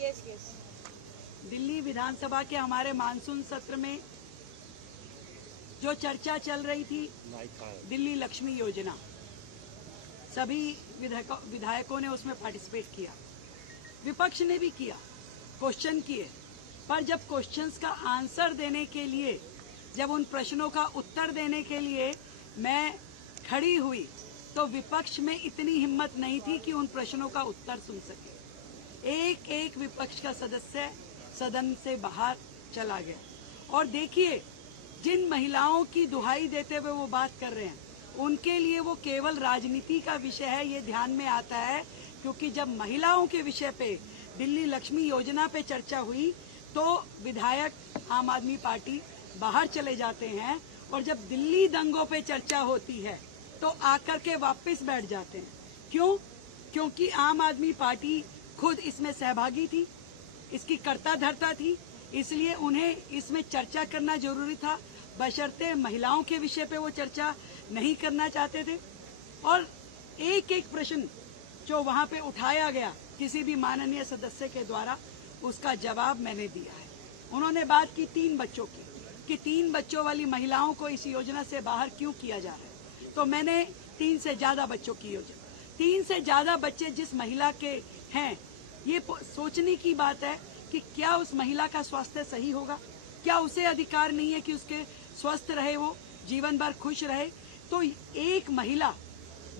Yes yes. Delhi विधानसभा के हमारे monsoon सत्र में जो चर्चा चल रही थी दिल्ली लक्ष्मी योजना, सभी विधायकों ने उसमें पार्टिसिपेट किया, विपक्ष ने भी किया, क्वेश्चन किए। पर जब क्वेश्चंस का आंसर देने के लिए, जब उन प्रश्नों का उत्तर देने के लिए मैं खड़ी हुई तो विपक्ष में इतनी हिम्मत नहीं थी कि उन प्रश्नों का उत्तर सुन सके। एक एक विपक्ष का सदस्य सदन से बाहर चला गया। और देखिए, जिन महिलाओं की दुहाई देते हुए वो बात कर रहे हैं, उनके लिए वो केवल राजनीति का विषय है, ये ध्यान में आता है। क्योंकि जब महिलाओं के विषय पे, दिल्ली लक्ष्मी योजना पे चर्चा हुई तो विधायक आम आदमी पार्टी बाहर चले जाते हैं, और जब दिल्ली दंगों पे चर्चा होती है तो आकर के वापस बैठ जाते हैं। क्यों? क्योंकि आम आदमी पार्टी खुद इसमें सहभागी थी, इसकी कर्ता धर्ता थी, इसलिए उन्हें इसमें चर्चा करना जरूरी था, बशर्ते महिलाओं के विषय पे वो चर्चा नहीं करना चाहते थे। और एक एक प्रश्न जो वहां पे उठाया गया किसी भी माननीय सदस्य के द्वारा, उसका जवाब मैंने दिया है। उन्होंने बात की 3 बच्चों की, कि 3 बच्चों वाली महिलाओं को इस योजना से बाहर क्यों किया जा रहा है। तो मैंने 3 से ज्यादा बच्चों की योजना, 3 से ज्यादा बच्चे जिस महिला के हैं, ये सोचने की बात है कि क्या उस महिला का स्वास्थ्य सही होगा, क्या उसे अधिकार नहीं है कि उसके स्वस्थ रहे, वो जीवन भर खुश रहे। तो एक महिला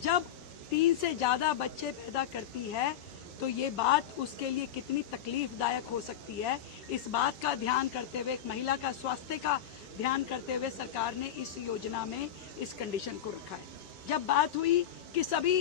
जब 3 से ज्यादा बच्चे पैदा करती है तो ये बात उसके लिए कितनी तकलीफदायक हो सकती है। इस बात का ध्यान करते हुए, एक महिला का स्वास्थ्य का ध्यान करते हुए सरकार ने इस योजना में इस कंडीशन को रखा है। जब बात हुई कि सभी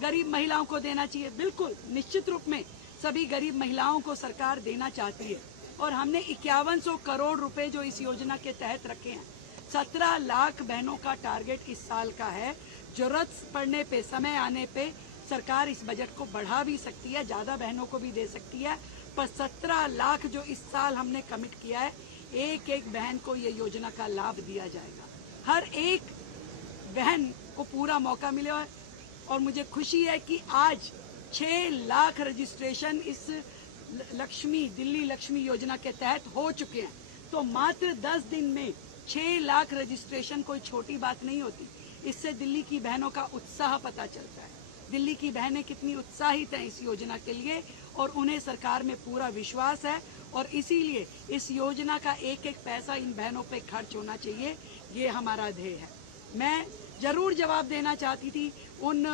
गरीब महिलाओं को देना चाहिए, बिल्कुल निश्चित रूप में सभी गरीब महिलाओं को सरकार देना चाहती है, और हमने 5100 करोड़ रुपए जो इस योजना के तहत रखे हैं। 17 लाख बहनों का टारगेट इस साल का है। जरूरत पड़ने पे, समय आने पे सरकार इस बजट को बढ़ा भी सकती है, ज्यादा बहनों को भी दे सकती है। पर 17 लाख जो इस साल हमने कमिट किया है, एक एक बहन को ये योजना का लाभ दिया जाएगा। हर एक बहन को पूरा मौका मिले। और मुझे खुशी है कि आज 6 लाख रजिस्ट्रेशन इस दिल्ली लक्ष्मी योजना के तहत हो चुके हैं। तो मात्र 10 दिन में 6 लाख रजिस्ट्रेशन कोई छोटी बात नहीं होती। इससे दिल्ली की बहनों का उत्साह पता चलता है, दिल्ली की बहनें कितनी उत्साहित हैं इस योजना के लिए, और उन्हें सरकार में पूरा विश्वास है। और इसीलिए इस योजना का एक एक पैसा इन बहनों पे खर्च होना चाहिए, ये हमारा ध्येय है। मैं जरूर जवाब देना चाहती थी उन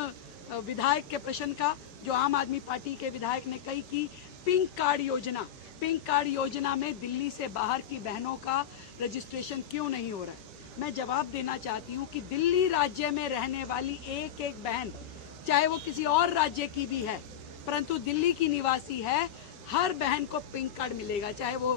विधायक के प्रश्न का, जो आम आदमी पार्टी के विधायक ने कही कि पिंक कार्ड योजना में दिल्ली से बाहर की बहनों का रजिस्ट्रेशन क्यों नहीं हो रहा है। मैं जवाब देना चाहती हूँ कि दिल्ली राज्य में रहने वाली एक एक बहन, चाहे वो किसी और राज्य की भी है, परंतु दिल्ली की निवासी है, हर बहन को पिंक कार्ड मिलेगा। चाहे वो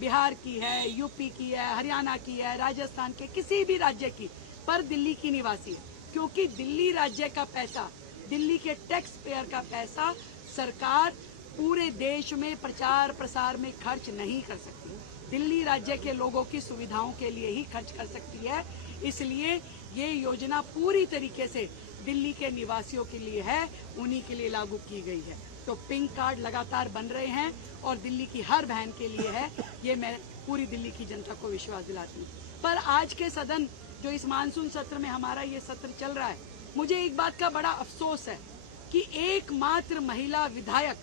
बिहार की है, यूपी की है, हरियाणा की है, राजस्थान के किसी भी राज्य की, पर दिल्ली की निवासी है। क्योंकि दिल्ली राज्य का पैसा, दिल्ली के टैक्स पेयर का पैसा सरकार पूरे देश में प्रचार प्रसार में खर्च नहीं कर सकती, दिल्ली राज्य के लोगों की सुविधाओं के लिए ही खर्च कर सकती है। इसलिए ये योजना पूरी तरीके से दिल्ली के निवासियों के लिए है, उन्हीं के लिए लागू की गई है। तो पिंक कार्ड लगातार बन रहे हैं और दिल्ली की हर बहन के लिए है, ये मैं पूरी दिल्ली की जनता को विश्वास दिलाती हूँ। पर आज के सदन, जो इस मानसून सत्र में हमारा ये सत्र चल रहा है, मुझे एक बात का बड़ा अफसोस है कि एकमात्र महिला विधायक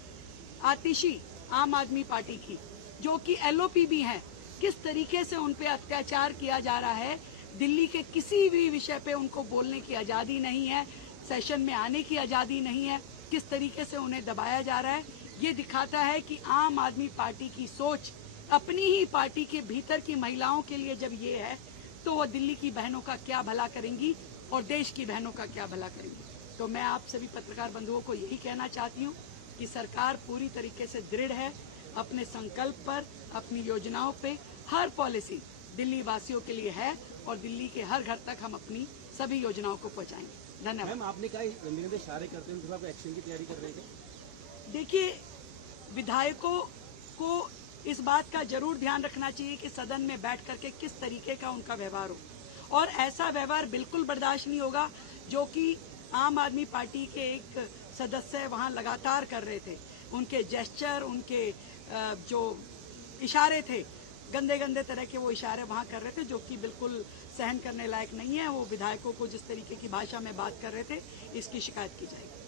आतिशी आम आदमी पार्टी की, जो कि एलओपी भी हैं, किस तरीके से उन पे अत्याचार किया जा रहा है। दिल्ली के किसी भी विषय पे उनको बोलने की आज़ादी नहीं है, सेशन में आने की आज़ादी नहीं है, किस तरीके से उन्हें दबाया जा रहा है। ये दिखाता है कि आम आदमी पार्टी की सोच अपनी ही पार्टी के भीतर की महिलाओं के लिए जब ये है, तो वो दिल्ली की बहनों का क्या भला करेंगी और देश की बहनों का क्या भला करेंगी। तो मैं आप सभी पत्रकार बंधुओं को यही कहना चाहती हूँ कि सरकार पूरी तरीके से दृढ़ है अपने संकल्प पर, अपनी योजनाओं पे। हर पॉलिसी दिल्ली वासियों के लिए है और दिल्ली के हर घर तक हम अपनी सभी योजनाओं को पहुंचाएंगे। धन्यवाद। मैम, आपने कहा इशारे करते हैं आप एक्शन की तैयारी कर रहे हैं। देखिए, विधायकों को इस बात का जरूर ध्यान रखना चाहिए कि सदन में बैठ करके किस तरीके का उनका व्यवहार हो, और ऐसा व्यवहार बिल्कुल बर्दाश्त नहीं होगा जो कि आम आदमी पार्टी के एक सदस्य वहां लगातार कर रहे थे। उनके जेस्चर, उनके जो इशारे थे, गंदे गंदे तरह के वो इशारे वहाँ कर रहे थे, जो कि बिल्कुल सहन करने लायक नहीं है। वो विधायकों को जिस तरीके की भाषा में बात कर रहे थे, इसकी शिकायत की जाएगी।